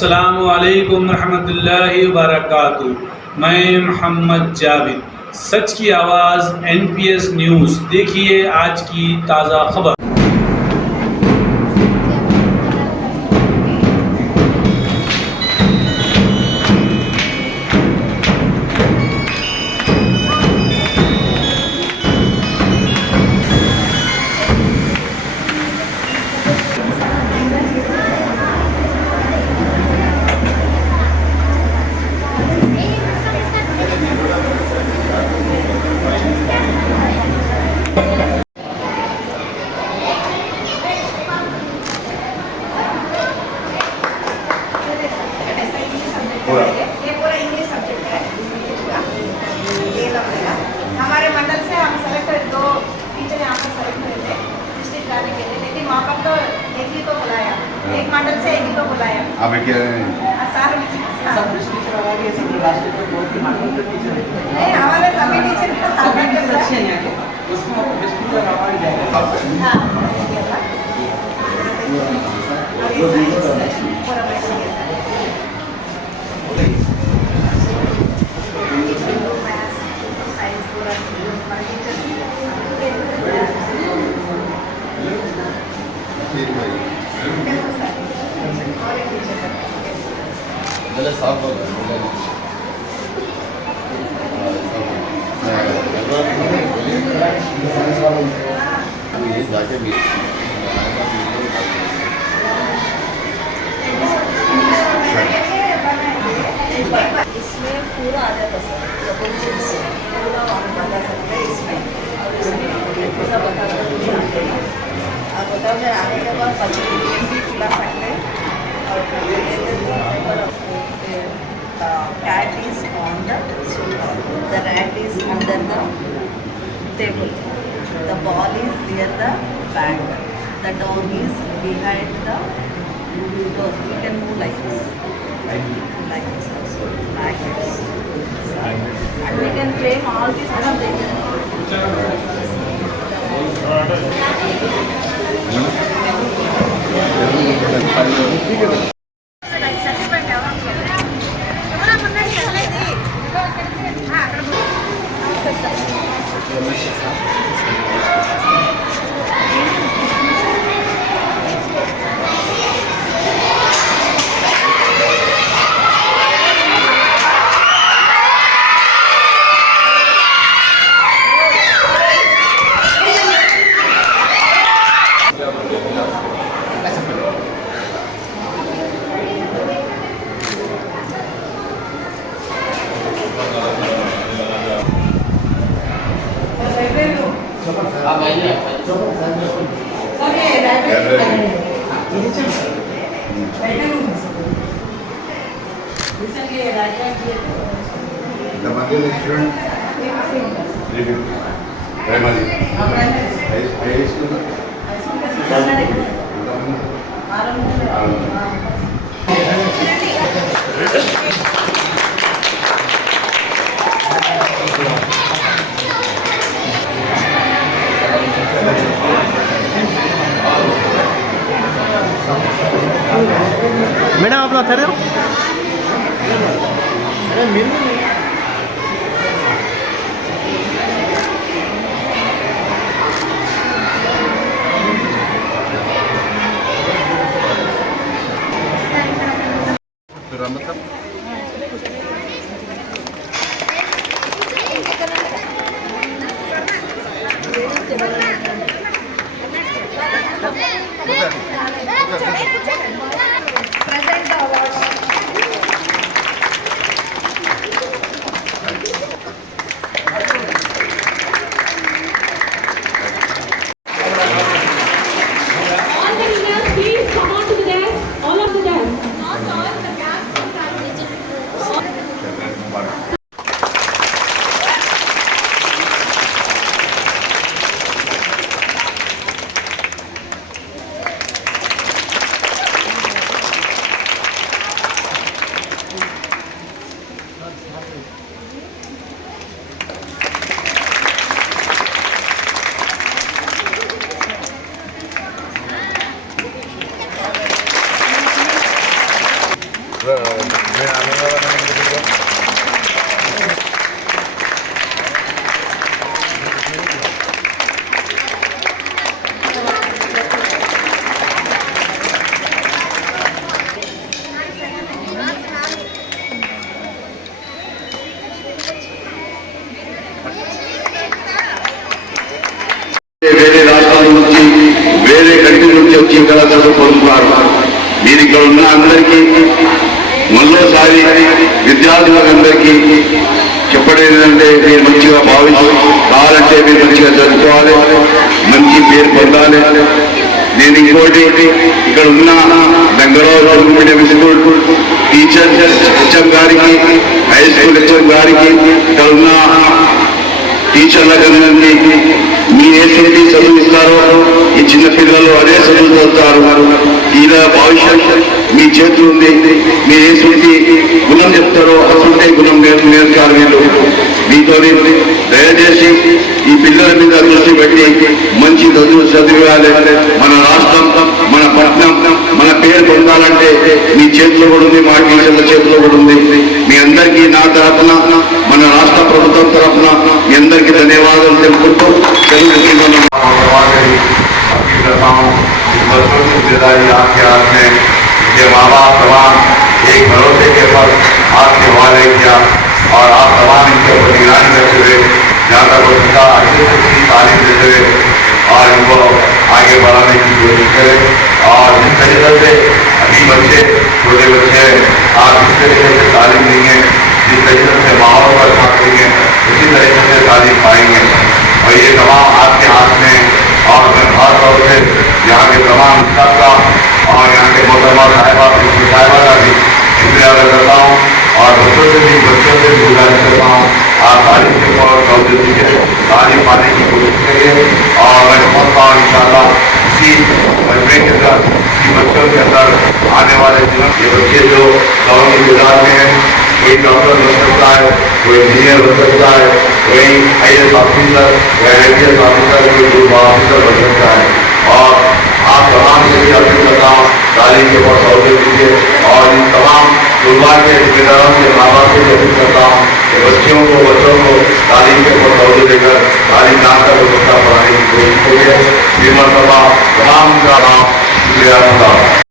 अस्सलामु अलैकुम रहमतुल्लाहि व बरकातुहू। मैं मोहम्मद जावेद, सच की आवाज़ NPS न्यूज़। देखिए आज की ताज़ा खबर। ये पूरा इंग्लिश सब्जेक्ट है। ये लगेगा हमारे मंडल से हम सेलेक्ट दो टीचर यहाँ पर सेलेक्ट हुए थे डिस्ट्रिक्ट जाने के लिए, लेकिन वहाँ पर तो एक ही को बुलाया, एक मंडल से एक ही को बुलाया। आप क्या सर नहीं, हमारे सभी टीचर इसमें पूरा आ जाता सर, पूरा बता सकते हैं इसमें, और इसमें पूरा बता सकते हैं। आप बताओ मैं आने के बाद पब्लिक भी खिला सकते हैं। और cat is on the sofa, the rat is under the table, the ball is near the bag, the dog is behind the door. We can move like this also, like this, and we can frame all these primary high school madam आप लोग ठहरे हो? present the awards. వచ్చి ఇక్కడ చదువుకుంటున్నారు. మీరు ఇక్కడ ఉన్న అందరికీ మళ్ళోసారి విద్యార్థులందరికీ చెప్పడం ఏంటంటే మీరు మంచిగా కావాలంటే మీరు మంచిగా చదువుకోవాలి, మంచి పేరు పొందాలి. నేను ఇంకోటి ఇక్కడ ఉన్న లంగరో Telugu medium school teacher HM గారికి, హై స్కూల్ హెచ్ఎం గారికి, ఇక్కడ ఉన్న టీచర్లందరికీ మీ ఏసీ చదివిస్తారో ఈ చిన్న పిల్లలు అదే చదువు చదువుతారు. ఇలా భవిష్యత్ మీ చేతులు ఉంది. మీ ఏసీకి గుణం చెప్తారో అసలుంటే గుణం నేర్చుకారు వీళ్ళు. మీతో దయచేసి ఈ పిల్లల మీద దృష్టి పెట్టి మంచి చదివాలి. మన రాష్ట్రం, మన పట్టణం, మన పేరు పొందాలంటే మీ చేతిలో కూడా ఉంది, మా టీచర్ల చేతిలో కూడా ఉంది. మీ అందరికీ నా తరఫున, మన రాష్ట్ర ప్రభుత్వం తరఫున మీ అందరికీ ధన్యవాదాలు తెలుపుకుంటూ आपके हाथ में ये माँ बाप तमाम एक भरोसे के पर आपके हवाले किया और आप तमाम इनके ऊपर निगरानी करते हुए जहाँ तक हो सका अच्छे से अच्छी तालीम देते हुए और इनको आगे बढ़ाने की कोशिश करें। और जिस तरीके से अभी बच्चे छोटे बच्चे आप जिस तरीके से तालीम देंगे, जिस तरीके से माहौल का साथ देंगे, उसी तरीके से तालीम पाएंगे। और ये तमाम आपके हाथ में। और मैं खास तौर से यहाँ के तमाम स्टाफ का और यहाँ के मोहतरमा साहिबा का भी शुक्रिया अदा करता हूँ और बच्चों से भी गुजारिश करता हूँ आप तालीम के ऊपर तवज्जो दीजिए, तालीम पाने की कोशिश करिए। और मैं समझता हूँ इंशाअल्लाह इसी मजमे के अंदर, इसी बच्चों के अंदर आने वाले दिनों ये बच्चे जो कौमी गुजार में हैं, कोई डॉक्टर बन सकता है, कोई इंजीनियर बन सकता है, कोई IAS ऑफिसर, कोई IPS ऑफिसर, कोई ग्रुप ऑफिसर बन सकता है। और आप तमाम से भी अपील करता हूँ तालीम के ऊपर तवज्जो दीजिए और इन तमाम तलबा के जिम्मेदारों से, माँ बाप से भी अपील करता हूँ कि बच्चों को तालीम के ऊपर तवज्जो देकर तालीम जानकर बच्चा पढ़ाने की कोशिश करिए। तमाम का नाम शुक्रिया।